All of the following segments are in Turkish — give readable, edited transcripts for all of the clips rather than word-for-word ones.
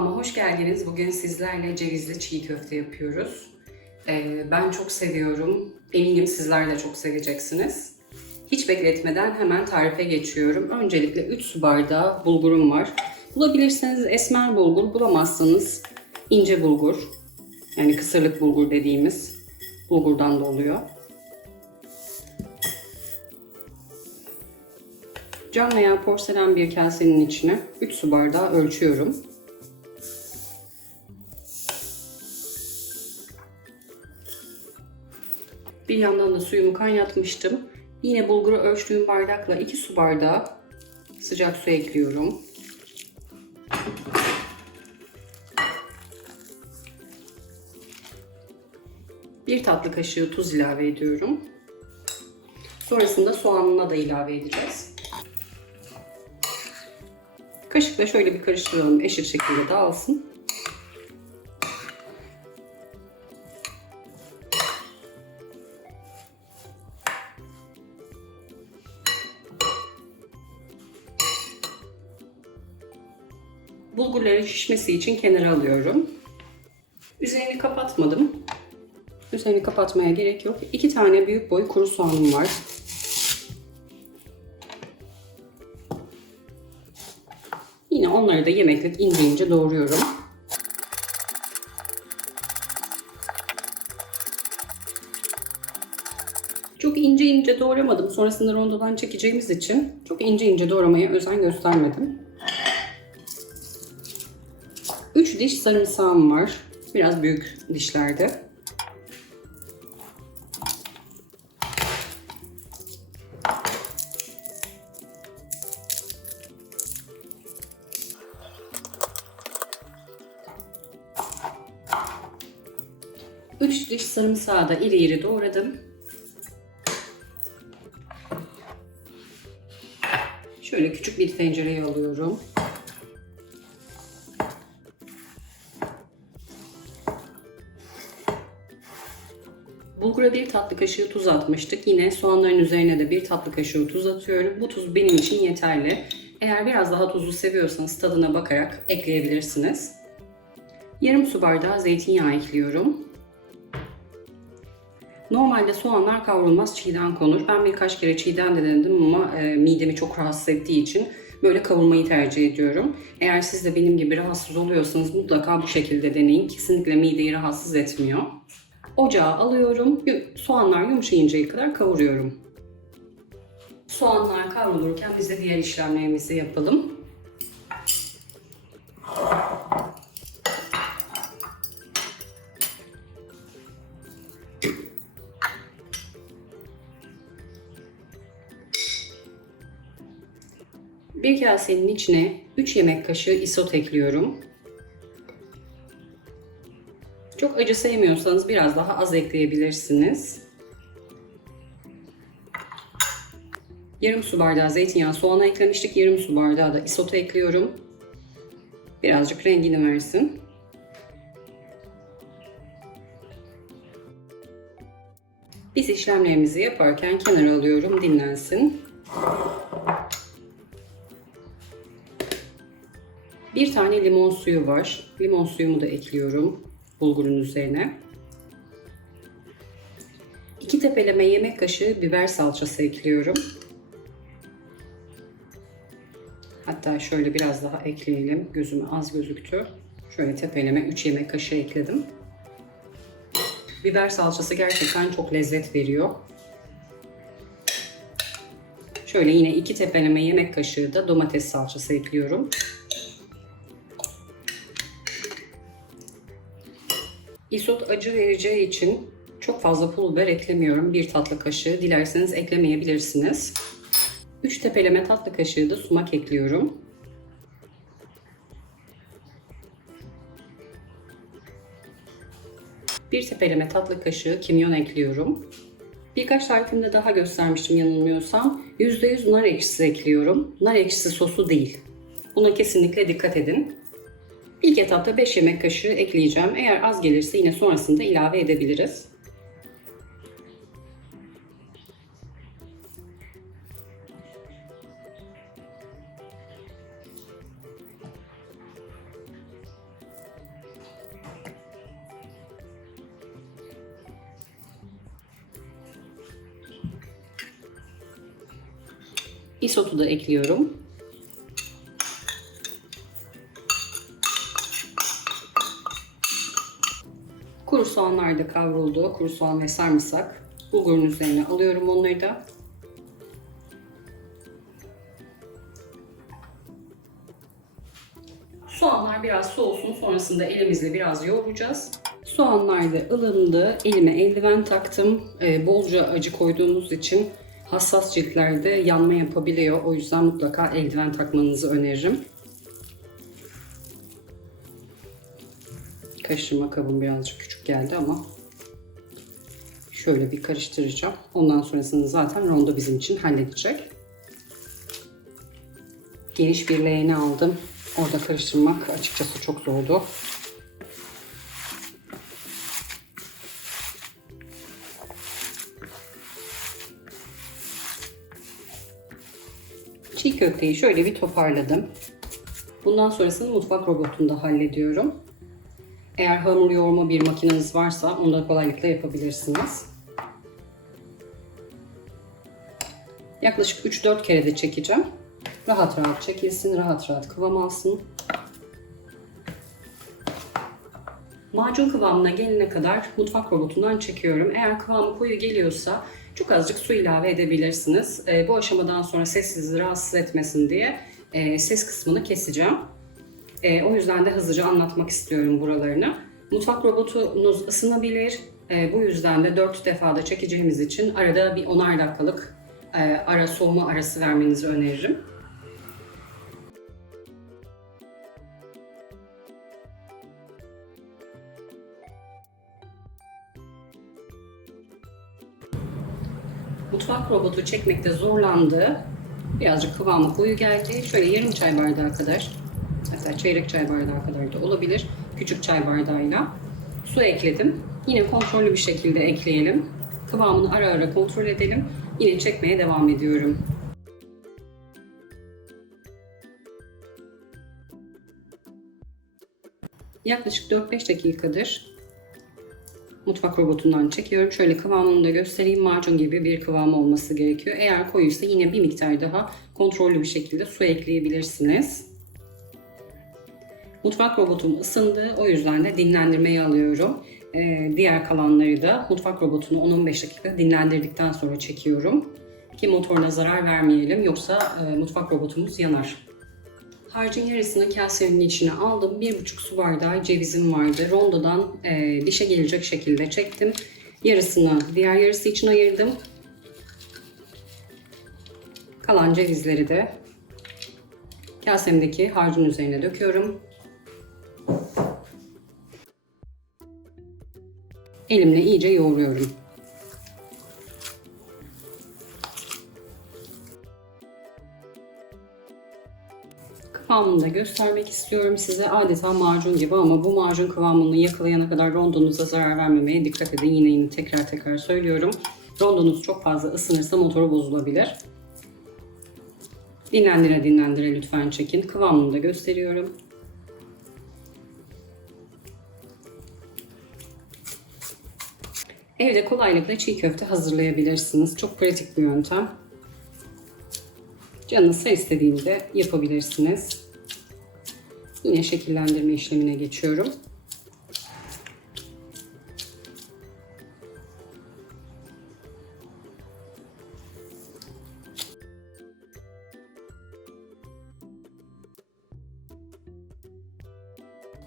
Mutfağıma hoş geldiniz. Bugün sizlerle cevizli çiğ köfte yapıyoruz. Ben çok seviyorum. Eminim sizler de çok seveceksiniz. Hiç bekletmeden hemen tarife geçiyorum. Öncelikle 3 su bardağı bulgurum var. Bulabilirseniz esmer bulgur, bulamazsanız ince bulgur. Yani kısırlık bulgur dediğimiz bulgurdan da oluyor. Cam veya porselen bir kasenin içine 3 su bardağı ölçüyorum. Bir yandan da suyumu kaynatmıştım. Yine bulguru ölçtüğüm bardakla 2 su bardağı sıcak su ekliyorum. Bir tatlı kaşığı tuz ilave ediyorum. Sonrasında soğanına da ilave edeceğiz. Kaşıkla şöyle bir karıştıralım, eşit şekilde dağılsın. Bulgurların şişmesi için kenara alıyorum. Üzerini kapatmadım. Üzerini kapatmaya gerek yok. 2 tane büyük boy kuru soğanım var. Yine onları da yemeklik ince ince doğruyorum. Çok ince ince doğramadım. Sonrasında rondodan çekeceğimiz için çok ince ince doğramaya özen göstermedim. 3 diş sarımsağım var. Biraz büyük dişlerde. Üç diş sarımsağı da iri iri doğradım. Şöyle küçük bir tencereye alıyorum. Bulgura 1 tatlı kaşığı tuz atmıştık. Yine soğanların üzerine de 1 tatlı kaşığı tuz atıyorum. Bu tuz benim için yeterli. Eğer biraz daha tuzlu seviyorsanız tadına bakarak ekleyebilirsiniz. Yarım su bardağı zeytinyağı ekliyorum. Normalde soğanlar kavrulmaz, çiğden konur. Ben birkaç kere çiğden de denedim ama midemi çok rahatsız ettiği için böyle kavurmayı tercih ediyorum. Eğer siz de benim gibi rahatsız oluyorsanız mutlaka bu şekilde deneyin. Kesinlikle mideyi rahatsız etmiyor. Ocağa alıyorum. Soğanlar yumuşayıncaya kadar kavuruyorum. Soğanlar kavrulurken biz de diğer işlemlerimizi yapalım. Bir kasenin içine 3 yemek kaşığı isot ekliyorum. Çok acı sevmiyorsanız biraz daha az ekleyebilirsiniz. Yarım su bardağı zeytinyağı soğana eklemiştik. Yarım su bardağı da isotu ekliyorum. Birazcık rengini versin. Biz işlemlerimizi yaparken kenara alıyorum, dinlensin. Bir tane limon suyu var. Limon suyumu da ekliyorum bulgurun üzerine. 2 tepeleme yemek kaşığı biber salçası ekliyorum. Hatta şöyle biraz daha ekleyelim. Gözüme az gözüktü. Şöyle tepeleme 3 yemek kaşığı ekledim. Biber salçası gerçekten çok lezzet veriyor. Şöyle yine 2 tepeleme yemek kaşığı da domates salçası ekliyorum. Isot acı vereceği için çok fazla pul biber eklemiyorum. 1 tatlı kaşığı. Dilerseniz eklemeyebilirsiniz. 3 tepeleme tatlı kaşığı da sumak ekliyorum. Bir tepeleme tatlı kaşığı kimyon ekliyorum. Birkaç tarifimde daha göstermiştim yanılmıyorsam. %100 nar ekşisi ekliyorum. Nar ekşisi sosu değil. Buna kesinlikle dikkat edin. İlk etapta 5 yemek kaşığı ekleyeceğim. Eğer az gelirse yine sonrasında ilave edebiliriz. Isotu da ekliyorum. Kuru soğanlar da kavruldu. Kuru soğan ve sarımsak. Bulgurun üzerine alıyorum onları da. Soğanlar biraz soğusun. Sonrasında elimizle biraz yoğuracağız. Soğanlar da ılındı. Elime eldiven taktım. Bolca acı koyduğumuz için hassas ciltlerde yanma yapabiliyor. O yüzden mutlaka eldiven takmanızı öneririm. Karıştırma kabım birazcık küçük geldi ama şöyle bir karıştıracağım. Ondan sonrasını zaten rondo bizim için halledecek. Geniş bir leğeni aldım. Orada karıştırmak açıkçası çok zordu. Çiğ köfteyi şöyle bir toparladım. Bundan sonrasını mutfak robotunda hallediyorum. Eğer hamur yoğurma bir makineniz varsa onu da kolaylıkla yapabilirsiniz. Yaklaşık 3-4 kere de çekeceğim. Rahat rahat çekilsin, rahat rahat kıvam alsın. Macun kıvamına gelene kadar mutfak robotundan çekiyorum. Eğer kıvamı koyu geliyorsa çok azıcık su ilave edebilirsiniz. Bu aşamadan sonra ses sizi rahatsız etmesin diye ses kısmını keseceğim. O yüzden de hızlıca anlatmak istiyorum buralarını. Mutfak robotunuz ısınabilir. Bu yüzden de 4 defada çekeceğimiz için arada bir 10'ar dakikalık ara soğuma arası vermenizi öneririm. Mutfak robotu çekmekte zorlandı. Birazcık kıvamı koyu geldi. Şöyle yarım çay bardağı kadar, hatta çeyrek çay bardağı kadar da olabilir. Küçük çay bardağıyla su ekledim. Yine kontrollü bir şekilde ekleyelim. Kıvamını ara ara kontrol edelim. Yine çekmeye devam ediyorum. Yaklaşık 4-5 dakikadır mutfak robotundan çekiyorum. Şöyle kıvamını da göstereyim. Macun gibi bir kıvam olması gerekiyor. Eğer koyuysa yine bir miktar daha kontrollü bir şekilde su ekleyebilirsiniz. Mutfak robotum ısındı. O yüzden de dinlendirmeye alıyorum. Diğer kalanları da mutfak robotunu 10-15 dakika dinlendirdikten sonra çekiyorum. Ki motoruna zarar vermeyelim. Yoksa mutfak robotumuz yanar. Harcın yarısını kasenin içine aldım. 1,5 su bardağı cevizim vardı. Rondodan dişe gelecek şekilde çektim. Yarısını diğer yarısı için ayırdım. Kalan cevizleri de kasemdeki harcın üzerine döküyorum. Elimle iyice yoğuruyorum. Kıvamını da göstermek istiyorum size. Adeta macun gibi ama bu macun kıvamını yakalayana kadar rondonuza zarar vermemeye dikkat edin. Yine tekrar söylüyorum. Rondonuz çok fazla ısınırsa motoru bozulabilir. Dinlendire lütfen çekin. Kıvamını da gösteriyorum. Evde kolaylıkla çiğ köfte hazırlayabilirsiniz. Çok pratik bir yöntem. Canınız her istediğinde yapabilirsiniz. Yine şekillendirme işlemine geçiyorum.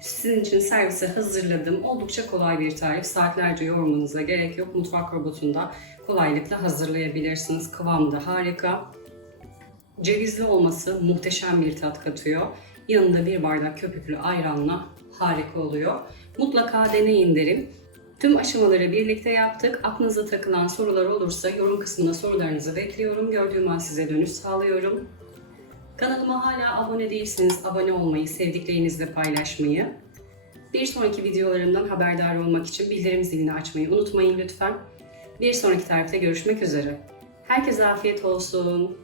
Sizin için servise hazırladım. Oldukça kolay bir tarif. Saatlerce yoğurmanıza gerek yok. Mutfak robotunda kolaylıkla hazırlayabilirsiniz. Kıvamı da harika. Cevizli olması muhteşem bir tat katıyor. Yanında bir bardak köpüklü ayranla harika oluyor. Mutlaka deneyin derim. Tüm aşamaları birlikte yaptık. Aklınıza takılan sorular olursa yorum kısmına sorularınızı bekliyorum. Gördüğüm an size dönüş sağlıyorum. Kanalıma hala abone değilseniz abone olmayı, sevdiklerinizle paylaşmayı, bir sonraki videolarımdan haberdar olmak için bildirim zilini açmayı unutmayın lütfen. Bir sonraki tarifte görüşmek üzere. Herkese afiyet olsun.